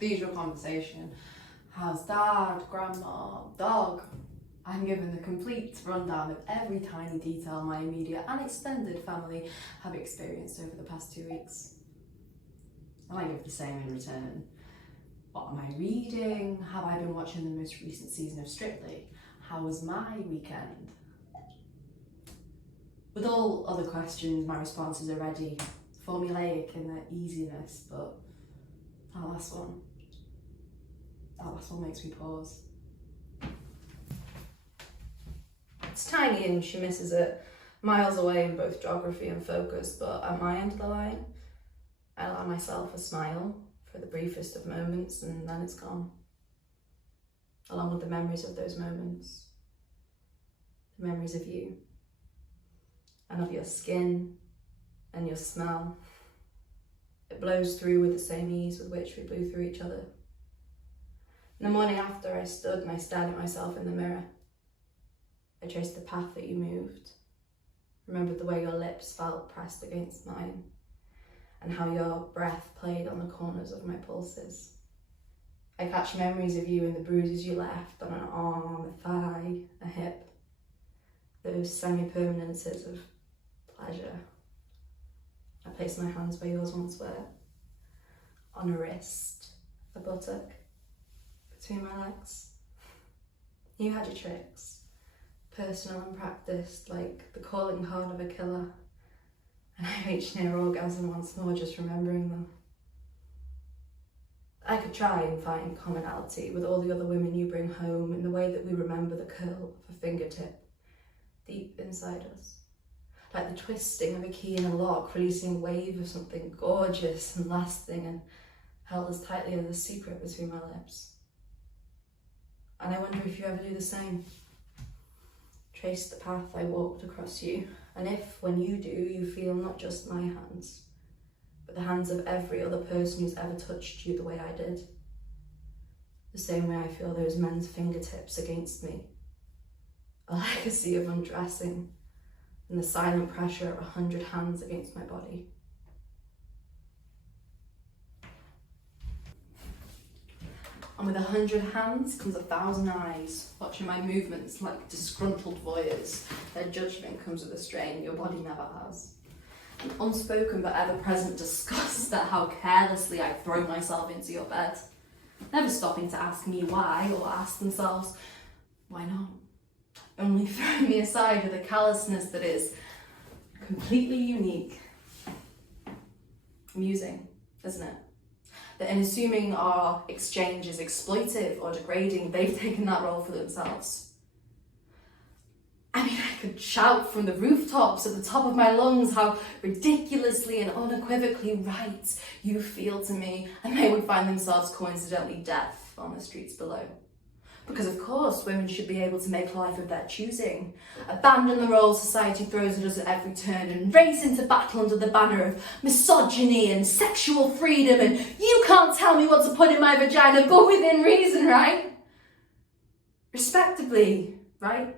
The usual conversation. How's dad, grandma, dog? I'm given the complete rundown of every tiny detail my immediate and extended family have experienced over the past 2 weeks. And I give the same in return. What am I reading? Have I been watching the most recent season of Strictly? How was my weekend? With all other questions, my responses are ready, formulaic in their easiness, but that last one makes me pause. It's tiny and she misses it, miles away in both geography and focus, but at my end of the line, I allow myself a smile for the briefest of moments and then it's gone. Along with the memories of those moments, the memories of you, and of your skin and your smell. It blows through with the same ease with which we blew through each other. In the morning after, I stood and I stared at myself in the mirror. I traced the path that you moved, remembered the way your lips felt pressed against mine, and how your breath played on the corners of my pulses. I catch memories of you and the bruises you left on an arm, a thigh, a hip, those semi-permanencies of pleasure. I place my hands where yours once were, on a wrist, a buttock, between my legs. You had your tricks, personal and practiced, like the calling card of a killer, and I reached near orgasm once more just remembering them. I could try and find commonality with all the other women you bring home in the way that we remember the curl of a fingertip deep inside us. Like the twisting of a key in a lock, releasing a wave of something gorgeous and lasting and held as tightly as a secret between my lips. And I wonder if you ever do the same. Trace the path I walked across you, and if, when you do, you feel not just my hands, but the hands of every other person who's ever touched you the way I did. The same way I feel those men's fingertips against me. A legacy of undressing, and the silent pressure of 100 hands against my body. And with 100 hands comes 1,000 eyes, watching my movements like disgruntled voyeurs. Their judgment comes with a strain your body never has. An unspoken but ever-present disgust at how carelessly I throw myself into your bed. Never stopping to ask me why, or ask themselves, why not? Only throwing me aside with a callousness that is completely unique. Amusing, isn't it? That in assuming our exchange is exploitive or degrading, they've taken that role for themselves. I mean, I could shout from the rooftops at the top of my lungs how ridiculously and unequivocally right you feel to me, and they would find themselves coincidentally deaf on the streets below. Because of course, women should be able to make life of their choosing, abandon the roles society throws at us at every turn, and race into battle under the banner of misogyny and sexual freedom, and you can't tell me what to put in my vagina, but within reason, right? Respectably, right?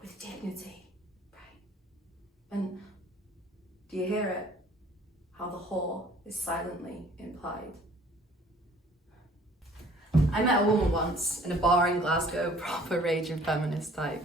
With dignity, right? And do you hear it? How the whore is silently implied. I met a woman once in a bar in Glasgow, proper raging feminist type.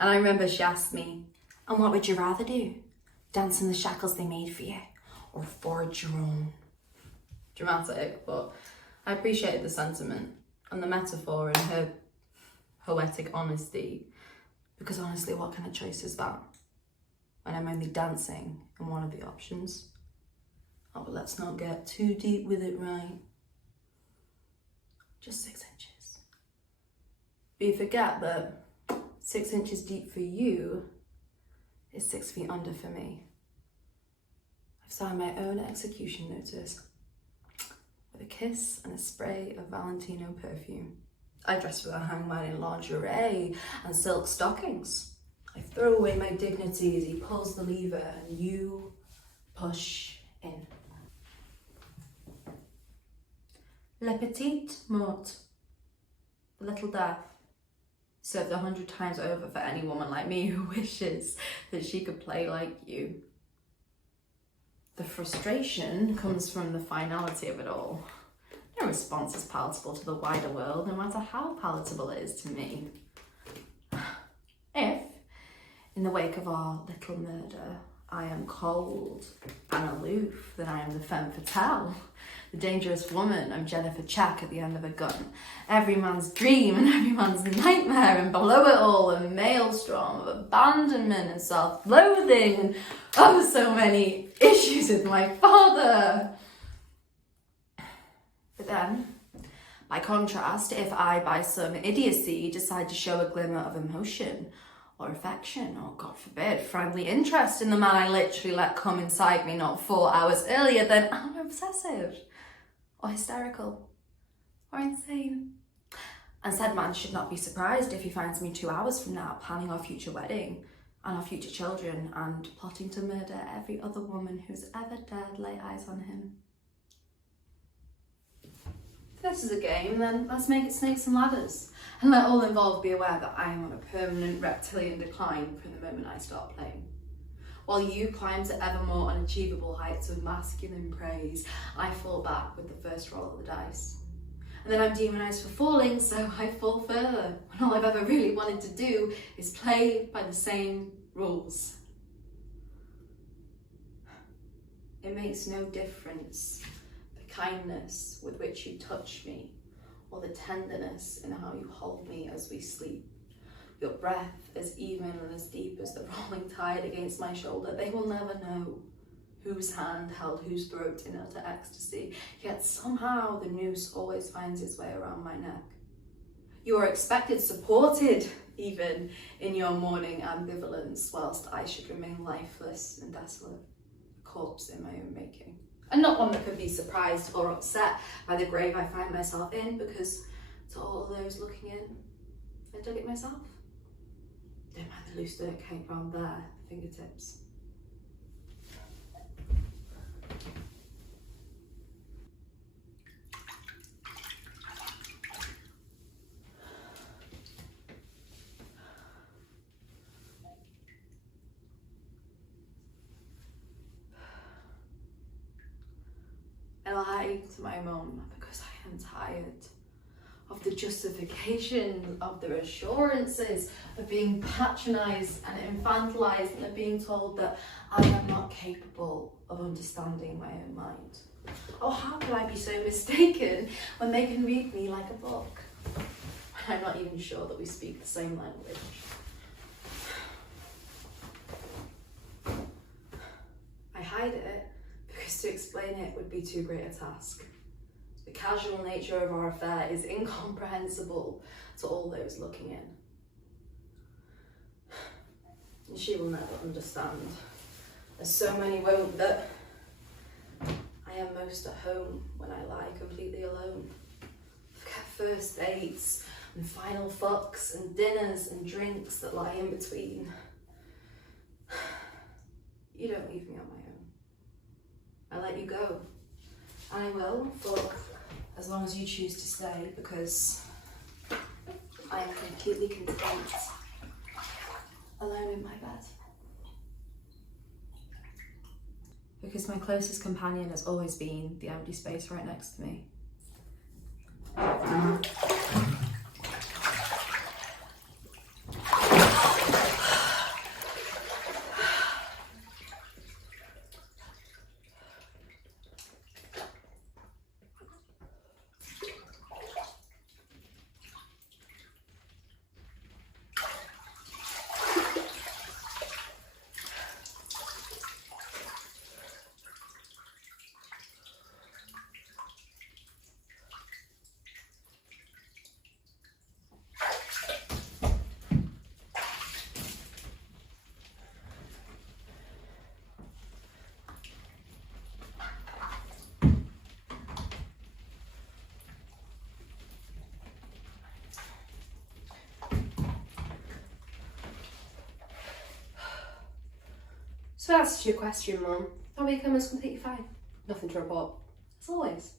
And I remember she asked me, and what would you rather do? Dance in the shackles they made for you, or forge your own? Dramatic, but I appreciated the sentiment and the metaphor in her poetic honesty. Because honestly, what kind of choice is that? When I'm only dancing in one of the options. Oh, but let's not get too deep with it, right? Just 6 inches. But you forget that 6 inches deep for you is 6 feet under for me. I've signed my own execution notice with a kiss and a spray of Valentino perfume. I dress for the hangman in lingerie and silk stockings. I throw away my dignity as he pulls the lever and you push in. Le petit mort, little death, served 100 times over for any woman like me who wishes that she could play like you. The frustration comes from the finality of it all. No response is palatable to the wider world, no matter how palatable it is to me. If, in the wake of our little murder, I am cold and aloof, then I am the femme fatale, the dangerous woman. I'm Jennifer Check at the end of a gun. Every man's dream and every man's nightmare, and below it all a maelstrom of abandonment and self-loathing and oh so many issues with my father. But then, by contrast, if I, by some idiocy, decide to show a glimmer of emotion or affection, or God forbid, friendly interest in the man I literally let come inside me not 4 hours earlier, then I'm obsessive, or hysterical, or insane. And said man should not be surprised if he finds me 2 hours from now planning our future wedding and our future children and plotting to murder every other woman who's ever dared lay eyes on him. If this is a game, then let's make it snakes and ladders, and let all involved be aware that I am on a permanent reptilian decline from the moment I start playing. While you climb to ever more unachievable heights of masculine praise, I fall back with the first roll of the dice. And then I'm demonised for falling, so I fall further, when all I've ever really wanted to do is play by the same rules. It makes no difference the kindness with which you touch me, or the tenderness in how you hold me as we sleep. Your breath as even and as deep as the rolling tide against my shoulder. They will never know whose hand held whose throat in utter ecstasy, yet somehow the noose always finds its way around my neck. You are expected, supported even, in your mourning ambivalence, whilst I should remain lifeless and desolate, a corpse in my own making. And not one that can be surprised or upset by the grave I find myself in, because to all of those looking in, I dug it myself. Don't mind the loose dirt cake round there, fingertips. I lie to my mum because I am tired of the justification, of the assurances, of being patronised and infantilised, and of being told that I am not capable of understanding my own mind. Oh, how could I be so mistaken when they can read me like a book? I'm not even sure that we speak the same language. I hide it because to explain it would be too great a task. The casual nature of our affair is incomprehensible to all those looking in. And she will never understand, as so many won't, that I am most at home when I lie completely alone. Forget first dates and final fucks and dinners and drinks that lie in between. You don't leave me on my own. I let you go. And I will, for as long as you choose to stay, because I am completely content alone in my bed. Because my closest companion has always been the empty space right next to me. So that's your question, Mum. How we come is completely fine. Nothing to report, as always.